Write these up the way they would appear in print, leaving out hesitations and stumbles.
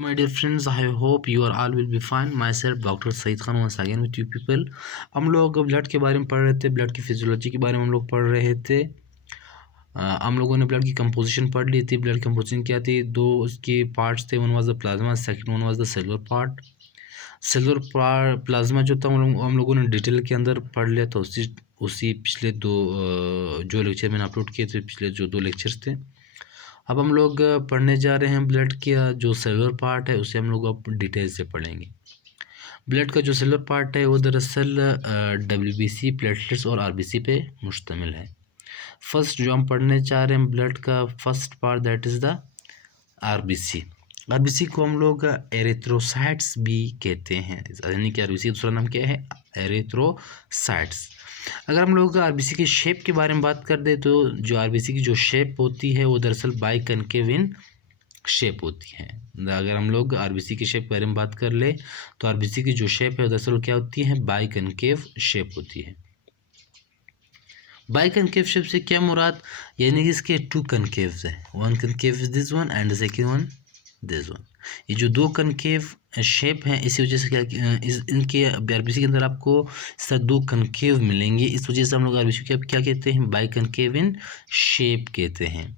My dear friends, I hope you are all will be fine. Myself, Dr. Said Khan, once again with you people. हम लोग blood के बारे में पढ़ रहे थे, ब्लड की फिजियोलॉजी के बारे में हम लोग पढ़ रहे थे। हम लोगों ने ब्लड की कंपोजिशन पढ़ ली थी। ब्लड कंपोजिशन क्या थी? दो उसके पार्ट्स थे। One was the plasma, second one was the cellular part. Cellular plasma जो था हम लोगों ने डिटेल के अंदर पढ़ लिया था। उसी पिछले दो जो लेक्चर मैंने अपलोड किए थे, पिछले जो 2 लेक्चर्स थे। अब हम लोग पढ़ने जा रहे हैं ब्लड का जो सेलुलर पार्ट है, उसे हम लोग अब डिटेल से पढ़ेंगे। ब्लड का जो सेलुलर पार्ट है वो दरअसल WBC, प्लेटलेट्स और RBC पे मुश्तमिल है। फर्स्ट जो हम पढ़ने चाह रहे हैं ब्लड का first part, that is the RBC। RBC को हम लोग एरिथ्रोसाइट्स भी कहते हैं, यानी कि RBC का दूसरा नाम क्या है? एरिथ्रोसाइट्स। अगर हम लोग RBC की शेप के बारे में बात कर दे तो जो RBC की जो शेप होती है वो दरअसल बाइकनकेव इन शेप होती है। अगर हम लोग RBC की शेप के बारे में बात कर ले तो RBC की जो शेप है दरअसल क्या होती है? बाइकनकेव शेप होती है। बाइकनकेव शेप से क्या मुराद? यानी कि इसके 2 कनकेव्स है। One concave is this one and the second one this one. ये जो 2 कनकेव शेप हैं, इसी वजह से क्या इनके RBC के अंदर आपको इस तरह 2 कनकेव मिलेंगे। इस वजह से हम लोग RBC को क्या कहते हैं? बाइकनकेव इन शेप कहते हैं।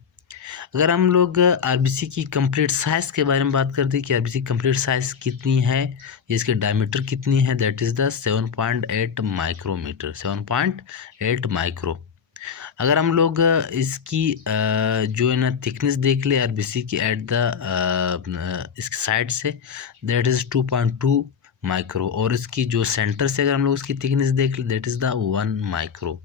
अगर हम लोग RBC की कंप्लीट साइज़ के बारे में बात करते हैं कि RBC कंप्लीट साइज़ कितनी है, इसके डायमीटर कितनी है, that is the 7.8 micrometre, 7.8 micro. अगर हम लोग इसकी जो है ना थिकनेस देख ले RBC की एट द इसकी साइड से, दैट इज़ 2.2 माइक्रो। और इसकी जो सेंटर से अगर हम लोग इसकी थिकनेस देख ले, दैट इज़ द 1 माइक्रो।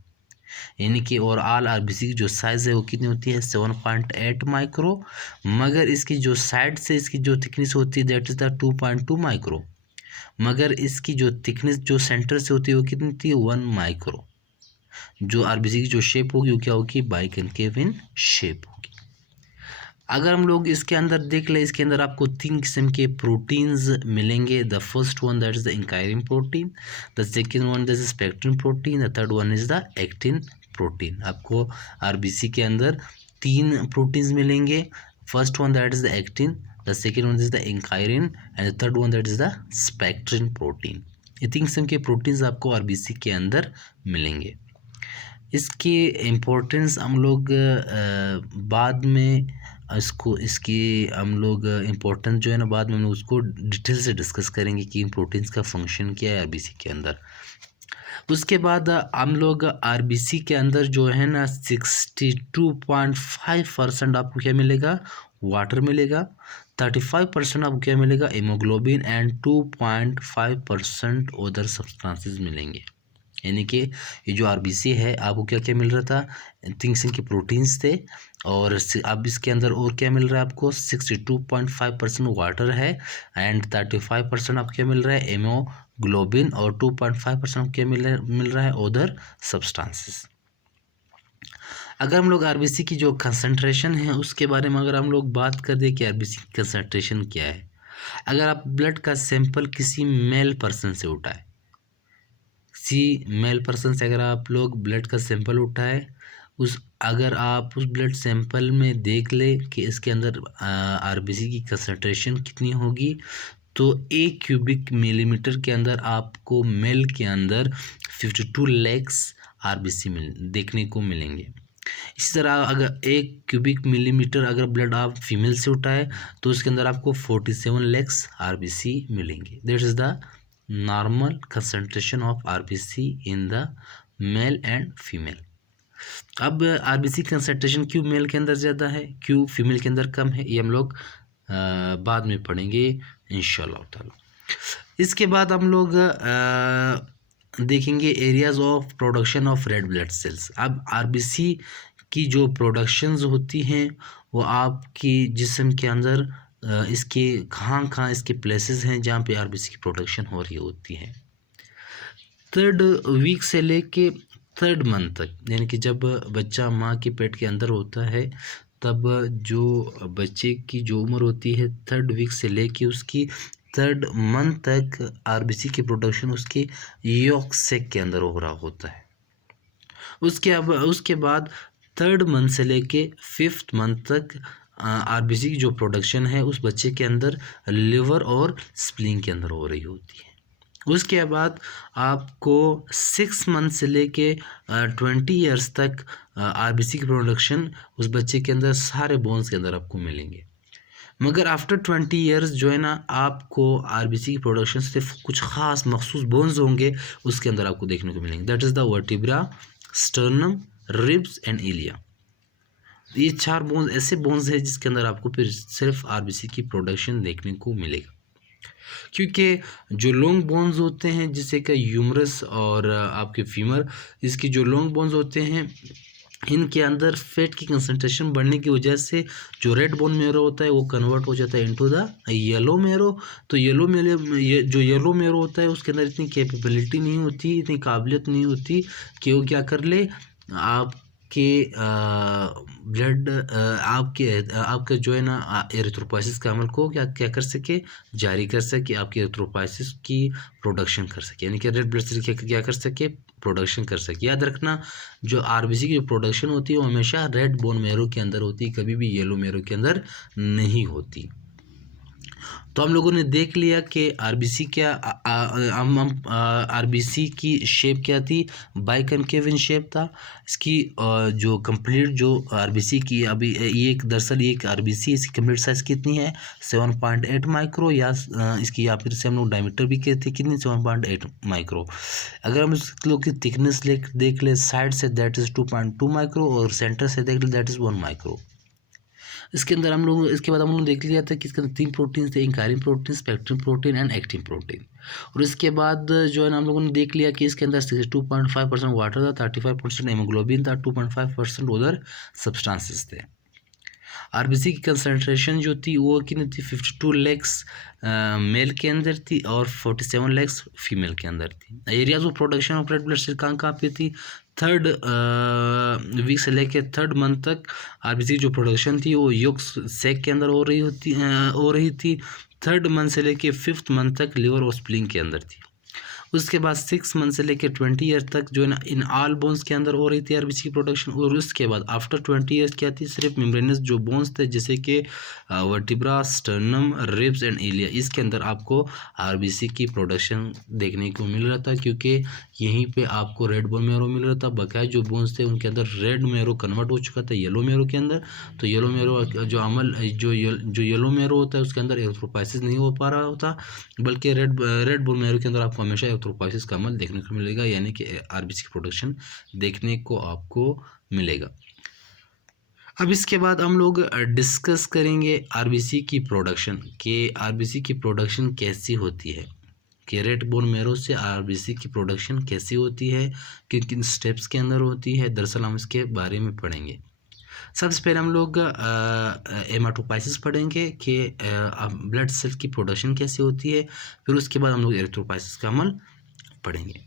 यानी कि ओवरऑल RBC की जो साइज़ है वो कितनी होती है? 7.8 माइक्रो। मगर इसकी जो साइड से इसकी जो थिकनेस होती है दैट इज़ द 2.2 माइक्रो। मगर इसकी जो थिकनेस जो सेंटर से होती है वो कितनी होती है? 1 माइक्रो। जो RBC की जो शेप होगी वो क्या होगी? बाइकनकेव इन शेप होगी। अगर हम लोग इसके अंदर देख ले, इसके अंदर आपको 3 किस्म के प्रोटीन्स मिलेंगे। The first one that is the ankyrin protein, the second one that is spectrin protein, the third one is the actin protein. आपको RBC के अंदर 3 प्रोटीन्स मिलेंगे। First one that is the actin, the second one is the ankyrin and the third one that is the spectrin protein. ये 3 किस्म के proteins आपको RBC के अंदर मिलेंगे। इसकी इम्पोर्टेंस हम लोग बाद में इसकी हम लोग इम्पोर्टेंस जो है ना बाद में हम लोग उसको डिटेल से डिस्कस करेंगे कि इन प्रोटीन्स का फंक्शन क्या है RBC के अंदर। उसके बाद हम लोग RBC के अंदर जो है ना 62.5% आपको क्या मिलेगा? वाटर मिलेगा। 35% आपको क्या मिलेगा? हीमोग्लोबिन एंड 2.5% अदर सब्सटेंसेस मिलेंगे। यानी कि ये जो RBC है आपको क्या क्या मिल रहा था? 3 किस्म के प्रोटीन्स थे। और अब इसके अंदर और क्या मिल रहा है आपको? 62.5% वाटर है एंड 35% आपको क्या मिल रहा है? हीमोग्लोबिन और 2.5% क्या मिल रहा है? Other substances. अगर हम लोग RBC की जो कंसंट्रेशन है उसके बारे में अगर हम लोग बात कर दें कि RBC की कंसंट्रेशन क्या है। अगर आप ब्लड का सैंपल किसी मेल पर्सन से उठाए, मेल पर्सन से अगर आप लोग ब्लड का सैंपल उठाए, अगर आप उस ब्लड सैंपल में देख ले कि इसके अंदर RBC की कंसंट्रेशन कितनी होगी, तो 1 क्यूबिक मिलीमीटर के अंदर आपको मेल के अंदर 52 लैक्स RBC देखने को मिलेंगे। इसी तरह अगर 1 क्यूबिक मिलीमीटर अगर ब्लड आप फीमेल से उठाए तो उसके अंदर आपको 47 लैक्स RBC मिलेंगे। That is the normal concentration of RBC in the male and female. अब RBC कंसंट्रेशन क्यों मेल के अंदर ज़्यादा है, क्यों फीमेल के अंदर कम है, ये हम लोग बाद में पढ़ेंगे इंशाल्लाह ताला। इसके बाद हम लोग देखेंगे areas of production of red blood cells. अब RBC की जो प्रोडक्शंस होती हैं वो आपकी जिस्म के अंदर इसके कहाँ इसके प्लेसेस हैं जहाँ पे RBC की प्रोडक्शन हो रही होती है। 3rd वीक से लेके 3rd मंथ तक, यानी कि जब बच्चा माँ के पेट के अंदर होता है तब जो बच्चे की जो उम्र होती है 3rd वीक से लेके उसकी 3rd मंथ तक RBC की प्रोडक्शन उसके यॉक सैक के अंदर हो रहा होता है। उसके बाद 3rd मंथ से लेके 5th मंथ तक आरबीसी की जो प्रोडक्शन है उस बच्चे के अंदर लिवर और स्प्लीन के अंदर हो रही होती है। उसके बाद आपको 6 मंथ से लेके 20 ईयर्स तक आरबीसी की प्रोडक्शन उस बच्चे के अंदर सारे बोन्स के अंदर आपको मिलेंगे। मगर आफ्टर 20 ईयर्स जो है ना आपको आरबीसी की प्रोडक्शन सिर्फ कुछ ख़ास मखसूस बोन्स होंगे उसके अंदर आपको देखने को मिलेंगे। That is the vertebra, sternum, ribs and ilia. ये 4 बोन्स ऐसे बोन्स है जिसके अंदर आपको फिर सिर्फ आरबीसी की प्रोडक्शन देखने को मिलेगा। क्योंकि जो लॉन्ग बोन्स होते हैं जिससे कि ह्यूमरस और आपके फीमर, इसकी जो लॉन्ग बोन्स होते हैं इनके अंदर फैट की कंसंट्रेशन बढ़ने की वजह से जो रेड बोन मेरो होता है वो कन्वर्ट हो जाता है इनटू द येलो मेरो। तो जो येलो मेरो होता है उसके अंदर इतनी कैपेबिलिटी नहीं होती, इतनी काबिलियत नहीं होती कि वो क्या कर ले आपके ब्लड आपके जो है ना एरिथ्रोपोइसिस के अमल को क्या क्या कर सके, जारी कर सके, आपके एरिथ्रोपोइसिस की प्रोडक्शन कर सके, यानी कि रेड ब्लड सेल क्या कर सके, प्रोडक्शन कर सके। याद रखना जो आरबीसी की जो प्रोडक्शन होती है वो हमेशा रेड बोन मेरो के अंदर होती है, कभी भी येलो मेरो के अंदर नहीं होती। तो हम लोगों ने देख लिया कि आरबीसी क्या हम आरबीसी की शेप क्या थी, बाइकनकेव इन शेप था। इसकी जो कंप्लीट जो आरबीसी की अभी ये दरअसल ये एक आरबीसी इसकी कंप्लीट साइज कितनी है 7.8 माइक्रो, या इसकी या फिर से हम लोग डायमीटर भी कहते हैं कितनी 7.8 माइक्रो। अगर हम इस लोग की थिकनेस देख ले side say that is 2.2 micro और सेंटर से देख ले दैट इज़ 1 माइक्रो। इसके अंदर हम लोग इसके बाद हम लोग देख लिया था कि इसके अंदर 3 प्रोटीन थे, ankyrin protein, spectrum protein and actin protein. और इसके बाद जो है ना हम लोगों ने देख लिया कि इसके अंदर 62.5% वाटर था, 35% हीमोग्लोबिन था, 2.5% उधर सब्सटेंसेस थे। आरबीसी की कंसंट्रेशन जो थी वो कितनी थी 52 लैक्स मेल के अंदर थी और 47 लैक्स फीमेल के अंदर थी। Areas of production of red blood cell कहाँ पे थी, 3rd वीक से लेके 3rd मंथ तक आरबीसी जो प्रोडक्शन थी वो योग सेक के अंदर हो रही थी। 3rd मंथ से लेके 5th मंथ तक लिवर और स्प्लीन के अंदर थी। उसके बाद 6 मंथ से लेकर 20 ईयर तक जो है ना इन ऑल बोन्स के अंदर हो रही थी आरबीसी की प्रोडक्शन। और उसके बाद आफ्टर 20 ईयर्स क्या थी, सिर्फ मेम्ब्रेनस जो बोन्स थे जैसे कि वर्टिब्रा, स्टर्नम, रिब्स एंड इलिया, इसके अंदर आपको आरबीसी की प्रोडक्शन देखने को मिल रहा था, क्योंकि यहीं पे आपको रेड बोन मेरो मिल रहा था। बकाया जो बोन्स थे उनके अंदर रेड मेरो कन्वर्ट हो चुका था येलो मेरो के अंदर। तो येलो मेरो जो अमल जो येलो मेरो होता है उसके अंदर एरिथ्रोपोइसिस नहीं हो पा रहा होता, बल्कि रेड बोन मेरो के अंदर आपको हमेशा एरिथ्रोपोइसिस का अमल देखने को मिलेगा, यानी कि आरबीसी की प्रोडक्शन देखने को आपको मिलेगा। अब इसके बाद हम लोग डिस्कस करेंगे आरबीसी की प्रोडक्शन, कि आरबीसी की प्रोडक्शन कैसी होती है, कि रेड बोन मेरो से आरबीसी की प्रोडक्शन कैसी होती है, किन किन स्टेप्स के अंदर होती है। दरअसल हम इसके बारे में पढ़ेंगे। सबसे पहले हम लोग हेमाटोपाइसिस पढ़ेंगे कि ब्लड सेल की प्रोडक्शन कैसे होती है, फिर उसके बाद हम लोग एरिथ्रोपाइसिस का अमल पढ़ेंगे।